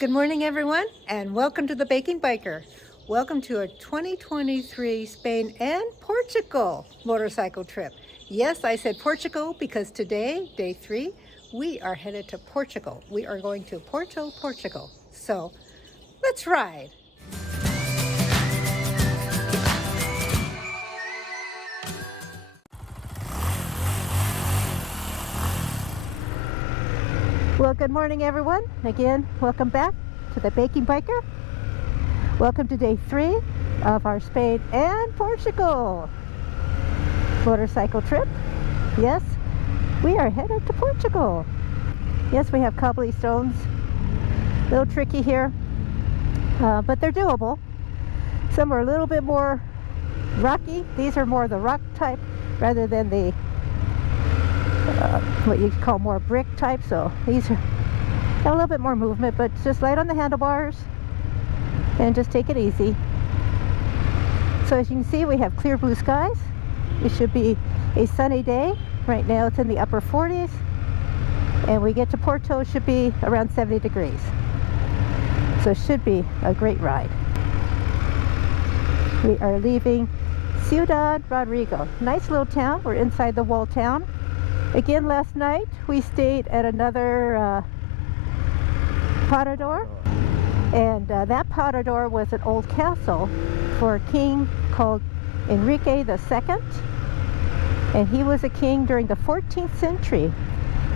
Good morning, everyone, and welcome to the Baking Biker. Welcome to a 2023 Spain and Portugal motorcycle trip. Yes, I said Portugal because today, day 3, we are headed to Portugal. We are going to Porto, Portugal. So, let's ride. Well, good morning, everyone. Again, welcome back to the Baking Biker. Welcome to day 3 of our Spain and Portugal motorcycle trip. Yes, we are headed to Portugal. Yes, we have cobblestones. A little tricky here, but they're doable. Some are a little bit more rocky. These are more the rock type rather than the what you call more brick type, so these are got a little bit more movement, but just light on the handlebars and just take it easy. So as you can see, we have clear blue skies. It should be a sunny day. Right now it's in the upper 40s, and we get to Porto, should be around 70 degrees. So it should be a great ride. We are leaving Ciudad Rodrigo. Nice little town. We're inside the walled town. Again, last night we stayed at another Parador, and that Parador was an old castle for a king called Enrique II, and he was a king during the 14th century,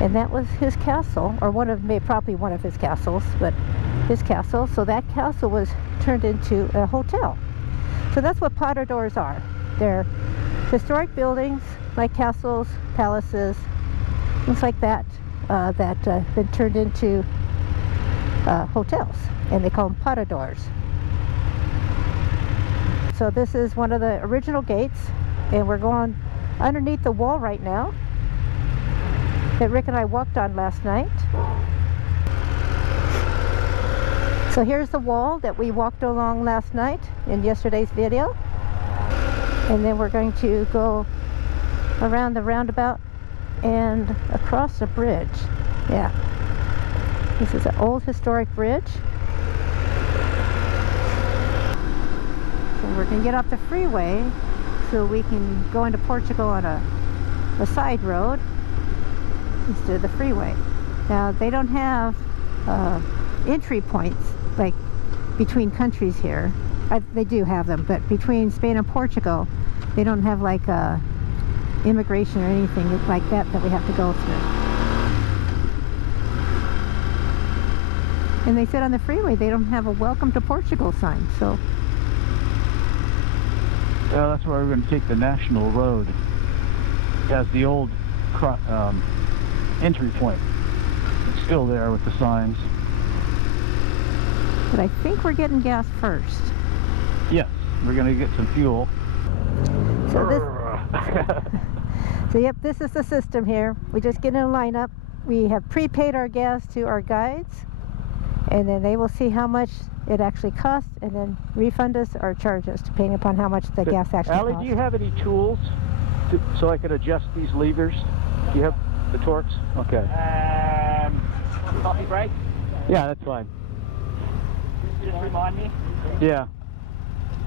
and that was his castle, or probably one of his castles, but his castle. So that castle was turned into a hotel. So that's what Paradors are. They're historic buildings like castles, palaces, things like that, that have been turned into hotels, and they call them Paradors. So this is one of the original gates, and we're going underneath the wall right now that Rick and I walked on last night. So here's the wall that we walked along last night in yesterday's video, and then we're going to go around the roundabout and across a bridge. Yeah, this is an old historic bridge. So we're going to get off the freeway so we can go into Portugal on a side road instead of the freeway. Now they don't have entry points like between countries here. They do have them, but between Spain and Portugal they don't have like immigration or anything like that we have to go through. And they said on the freeway they don't have a welcome to Portugal sign, so that's where we're going to take the national road. It has the old entry point. It's still there with the signs. But I think we're getting gas first. Yes, we're going to get some fuel. So yep, this is the system here. We just get in a lineup. We have prepaid our gas to our guides, and then they will see how much it actually costs and then refund us or charge us depending upon how much the gas actually Allie, costs. do you have any tools so I could adjust these levers? Do you have the torques? Okay. Coffee break? Yeah, that's fine. Just remind me. Yeah.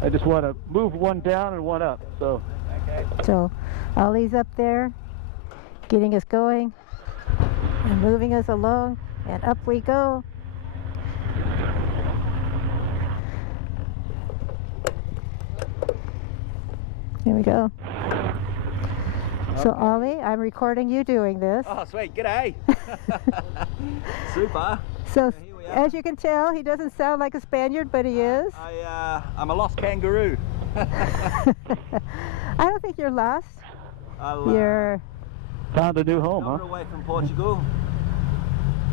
I just want to move one down and one up, so. Okay. So Ollie's up there getting us going and moving us along, and up we go. Here we go. So Ollie, I'm recording you doing this. Oh, sweet. G'day. Super. So Here we are. as you can tell, he doesn't sound like a Spaniard, but he is. I'm a lost kangaroo. I don't think you're lost. You're Found a new home, Not huh? away from Portugal.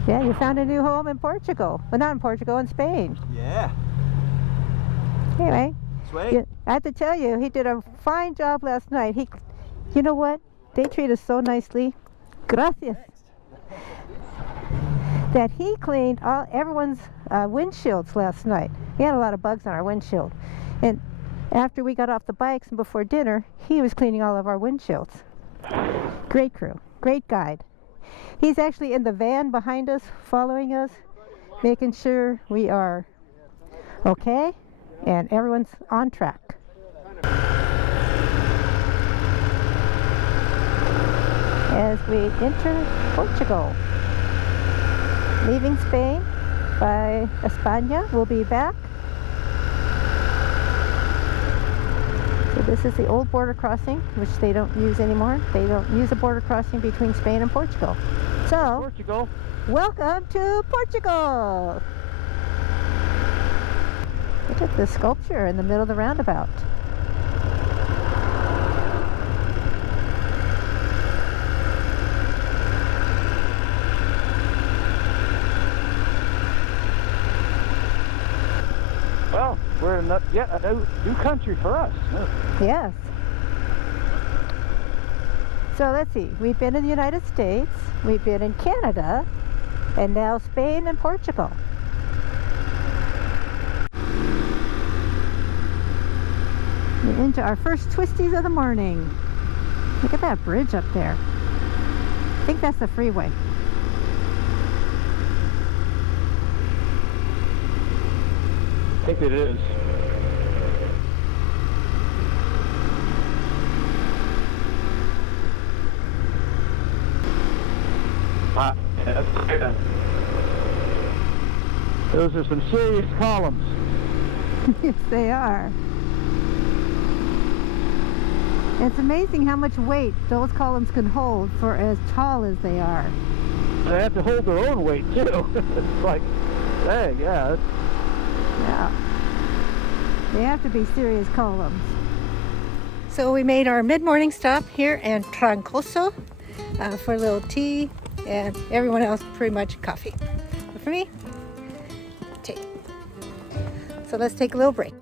Yeah, you found a new home in Portugal. Well, not in Portugal, in Spain. Yeah. Anyway, Sweet. I have to tell you, he did a fine job last night. You know what? They treat us so nicely. Gracias. That he cleaned everyone's windshields last night. We had a lot of bugs on our windshield. And after we got off the bikes and before dinner, he was cleaning all of our windshields. Great crew. Great guide. He's actually in the van behind us, following us. making sure we are okay and everyone's on track. As we enter Portugal, leaving Spain by España, we'll be back. So this is the old border crossing, which they don't use anymore. They don't use a border crossing between Spain and Portugal. So, Portugal. welcome to Portugal! Look at the sculpture in the middle of the roundabout. Well, we're in yet a new country for us. Yes. So let's see, we've been in the United States, we've been in Canada, and now Spain and Portugal. We're into our first twisties of the morning. Look at that bridge up there. I think that's the freeway. I think it is. Yeah. Those are some serious columns. Yes, they are. It's amazing how much weight those columns can hold for as tall as they are. They have to hold their own weight too. It's like, hey, yeah. Yeah. They have to be serious columns. So we made our mid-morning stop here in Trancoso for a little tea, and everyone else pretty much coffee. But for me, tea. So let's take a little break.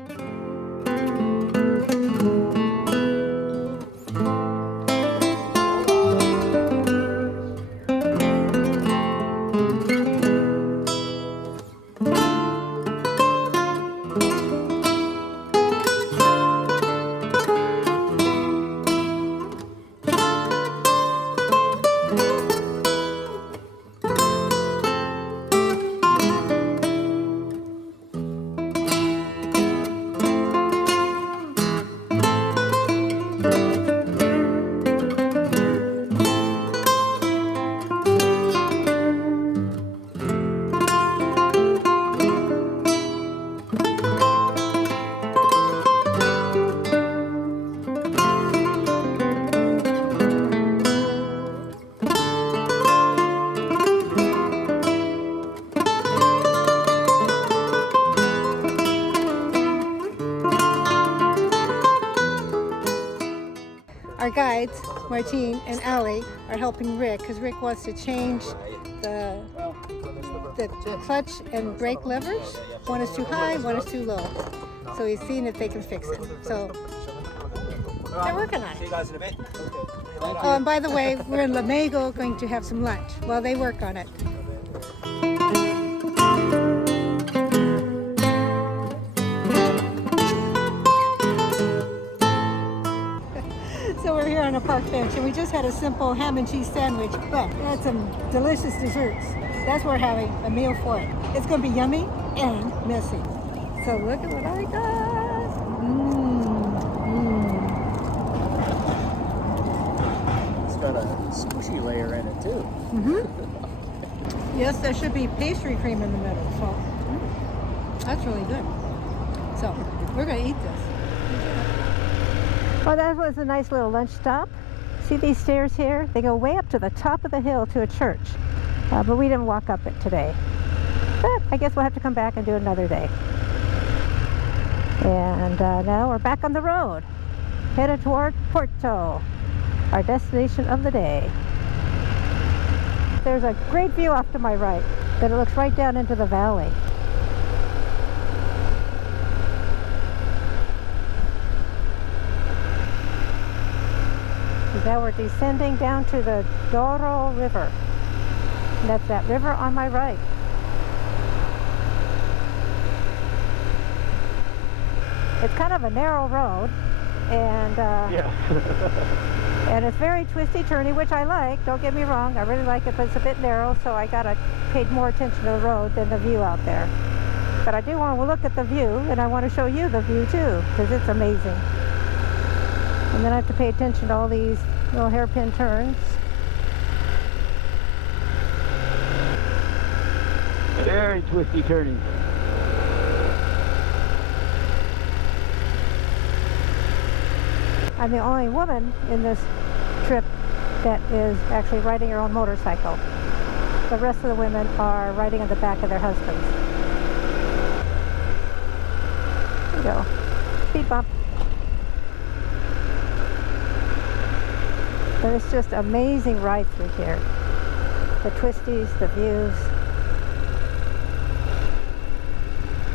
Our guides, Martine and Ali, are helping Rick because Rick wants to change the clutch and brake levers. One is too high, one is too low. So he's seeing if they can fix it. So they're working on it. See you guys in a bit. Oh, and by the way, we're in Lamego going to have some lunch while they work on it. So we're here on a park bench, and we just had a simple ham and cheese sandwich, but we had some delicious desserts. That's what we're having a meal for it. It's going to be yummy and messy. So look at what I got. It's got a squishy layer in it too. Yes, there should be pastry cream in the middle, so that's really good. So we're going to eat this. Well, that was a nice little lunch stop. See these stairs here? They go way up to the top of the hill to a church, but we didn't walk up it today. But I guess we'll have to come back and do another day. And now we're back on the road, headed toward Porto, our destination of the day. There's a great view off to my right, but it looks right down into the valley. So now we're descending down to the Douro River. And that's that river on my right. It's kind of a narrow road, and and it's very twisty, turny, which I like. Don't get me wrong, I really like it, but it's a bit narrow, so I gotta paid more attention to the road than the view out there. But I do want to look at the view, and I want to show you the view too, because it's amazing. And then I have to pay attention to all these little hairpin turns. Very twisty turning. I'm the only woman in this trip that is actually riding her own motorcycle. The rest of the women are riding on the back of their husbands. There you go. Speed bump. But it's just amazing ride through here. The twisties, the views.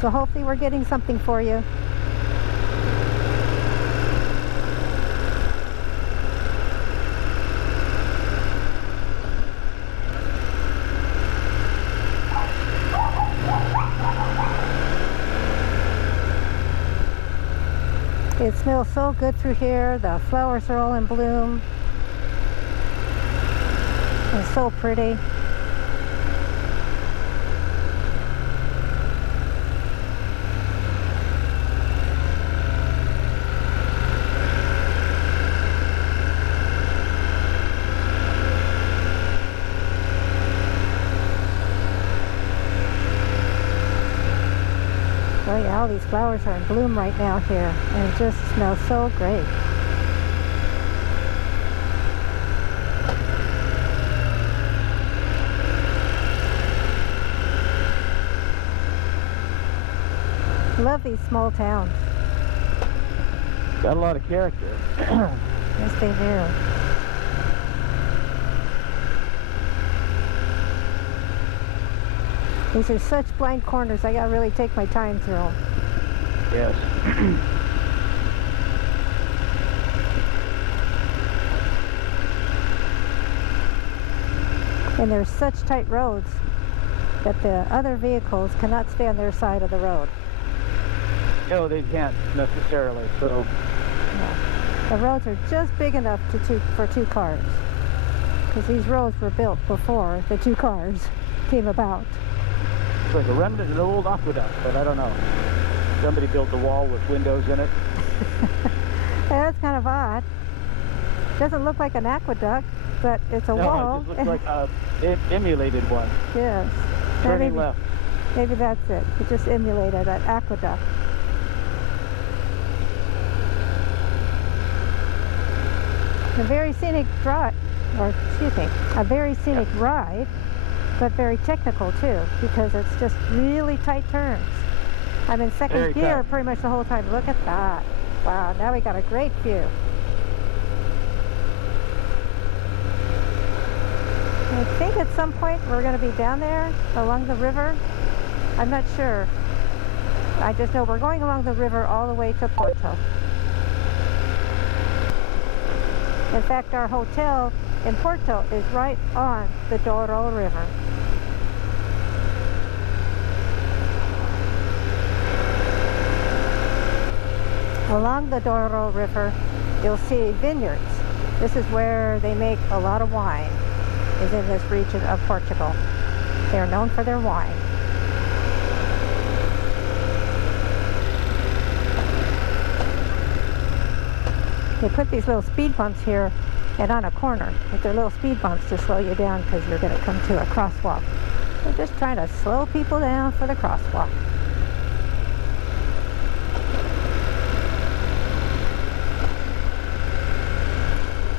So hopefully we're getting something for you. It smells so good through here. The flowers are all in bloom. It's so pretty. Oh yeah, all these flowers are in bloom right now here, and it just smells so great. Love these small towns. Got a lot of character. Yes, they do. These are such blind corners, I gotta really take my time through them. Yes. And there's such tight roads that the other vehicles cannot stay on their side of the road. No, they can't necessarily, so. Yeah. The roads are just big enough for two cars. Because these roads were built before the two cars came about. It's like a remnant of an old aqueduct, but I don't know. Somebody built a wall with windows in it. Yeah, that's kind of odd. Doesn't look like an aqueduct, but it's a wall. No, it just looks like an emulated one. Yes. Turning left. Maybe that's it. It just emulated an aqueduct. A very scenic drive, or excuse me, a very scenic ride, but very technical too, because it's just really tight turns. I'm in second Very gear tight. pretty much the whole time. Look at that. Wow, now we got a great view. I think at some point we're going to be down there along the river. I'm not sure. I just know we're going along the river all the way to Porto. In fact, our hotel in Porto is right on the Douro River. Along the Douro River, you'll see vineyards. This is where they make a lot of wine, is in this region of Portugal. They are known for their wine. They put these little speed bumps here and on a corner, but they're little speed bumps to slow you down because you're going to come to a crosswalk. They're just trying to slow people down for the crosswalk.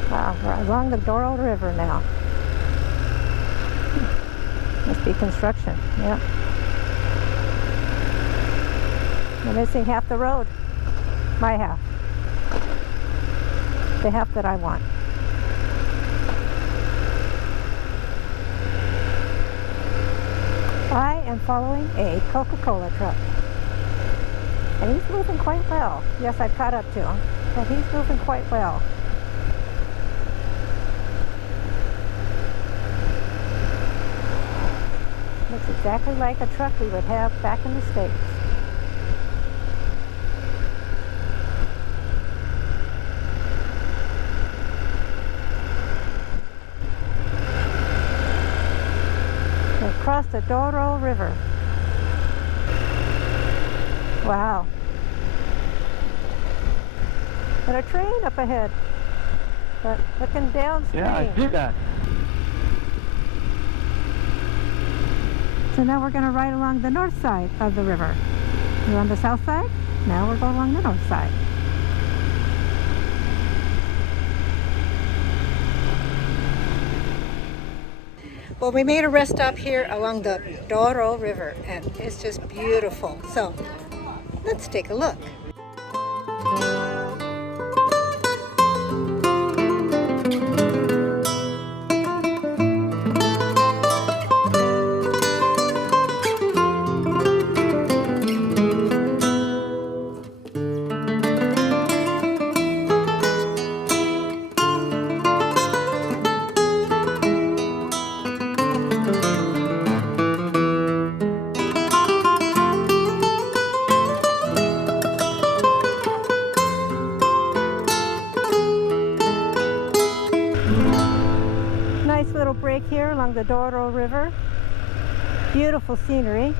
Wow, we're along the Douro River now. Must be construction, yeah. We're missing half the road. My half. The half that I want. I am following a Coca-Cola truck. And he's moving quite well. Yes, I've caught up to him, but he's moving quite well. Looks exactly like a truck we would have back in the States. Across across the Douro River. Wow. And a train up ahead. But looking downstream. Yeah, I did that. So now we're going to ride along the north side of the river. We're on the south side. Now we're going along the north side. Well, we made a rest stop here along the Douro River, and it's just beautiful. So let's take a look. Break here along the Douro River. Beautiful scenery.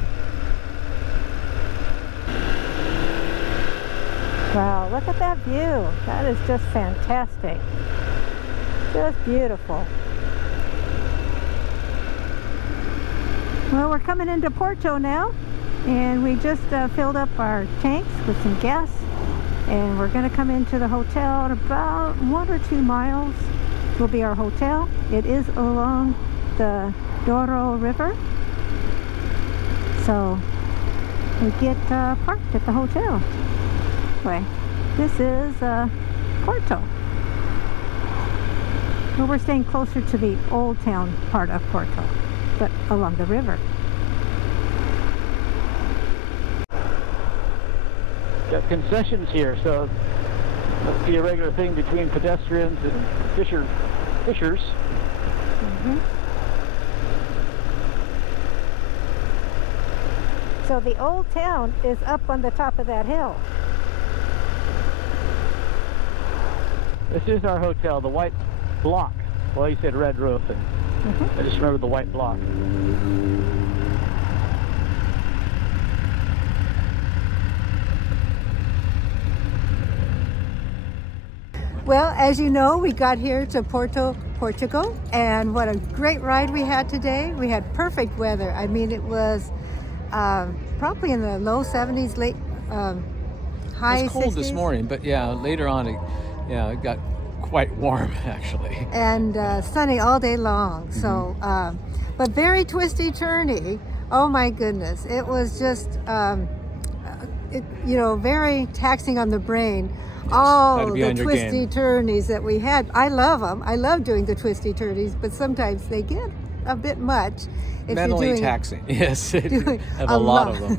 Wow, look at that view. That is just fantastic. Just beautiful. Well, we're coming into Porto now, and we just filled up our tanks with some gas, and we're going to come into the hotel in about 1 or 2 miles. Will be our hotel. It is along the Douro River, so we get parked at the hotel. Anyway, this is Porto. Well, we're staying closer to the old town part of Porto, but along the river. Got concessions here, so must be a regular thing between pedestrians and fishers. Mm-hmm. So the old town is up on the top of that hill. This is our hotel, the white block. Well, you said red roof, and I just remember the white block. Well, as you know, we got here to Porto, Portugal, and what a great ride we had today. We had perfect weather. I mean, it was probably in the low 70s, late high 60s. It was cold this morning, but yeah, later on, it got quite warm actually. And sunny all day long. Mm-hmm. So, but very twisty, turny. Oh my goodness! It was just, very taxing on the brain. All the twisty turnies that we had. I love them. I love doing the twisty turnies, but sometimes they get a bit much. If mentally you're doing taxing. Yes, have a lot of them.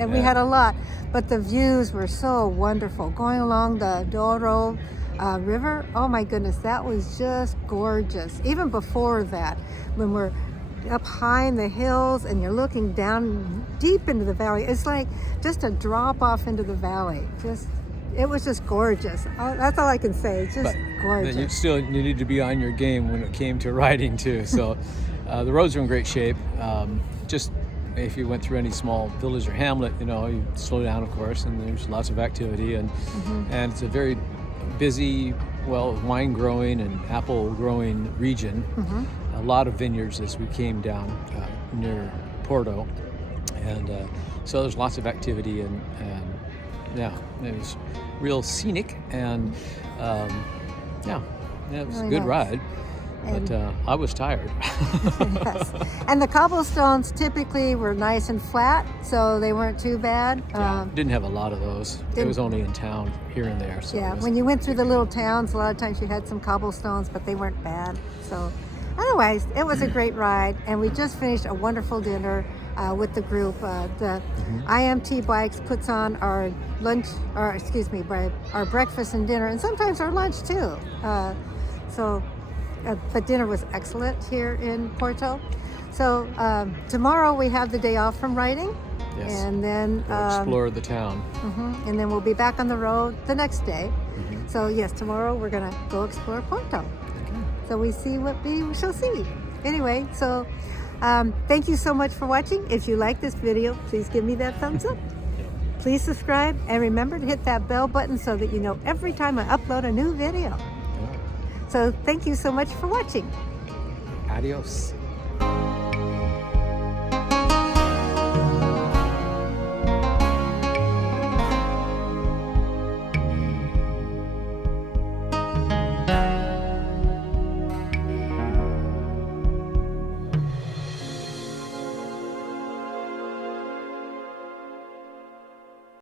And we had a lot. But the views were so wonderful. Going along the Douro River, oh my goodness, that was just gorgeous. Even before that, when we're up high in the hills and you're looking down deep into the valley, it's like just a drop off into the valley. It was just gorgeous. That's all I can say. It's just gorgeous. You still needed to be on your game when it came to riding too. So the roads are in great shape. Just if you went through any small village or hamlet, you slow down, of course, and there's lots of activity. And it's a very busy, wine growing and apple growing region. A lot of vineyards as we came down near Porto. And so there's lots of activity and it was real scenic, and it was a good ride, but I was tired. Yes. And the cobblestones typically were nice and flat, so they weren't too bad. Didn't have a lot of those. It was only in town here and there. So when you went through the little towns, a lot of times you had some cobblestones, but they weren't bad. So otherwise, it was a great ride, and we just finished a wonderful dinner with the group. The IMTBikes puts on our our breakfast and dinner, and sometimes our lunch too. But dinner was excellent here in Porto. So tomorrow we have the day off from riding. Yes. And then we'll explore the town. And then we'll be back on the road the next day. So yes, tomorrow we're gonna go explore Porto. So we see what we shall see. Anyway, so Thank you so much for watching. If you like this video, please give me that thumbs up. Please subscribe and remember to hit that bell button so that you know every time I upload a new video. So thank you so much for watching. Adios.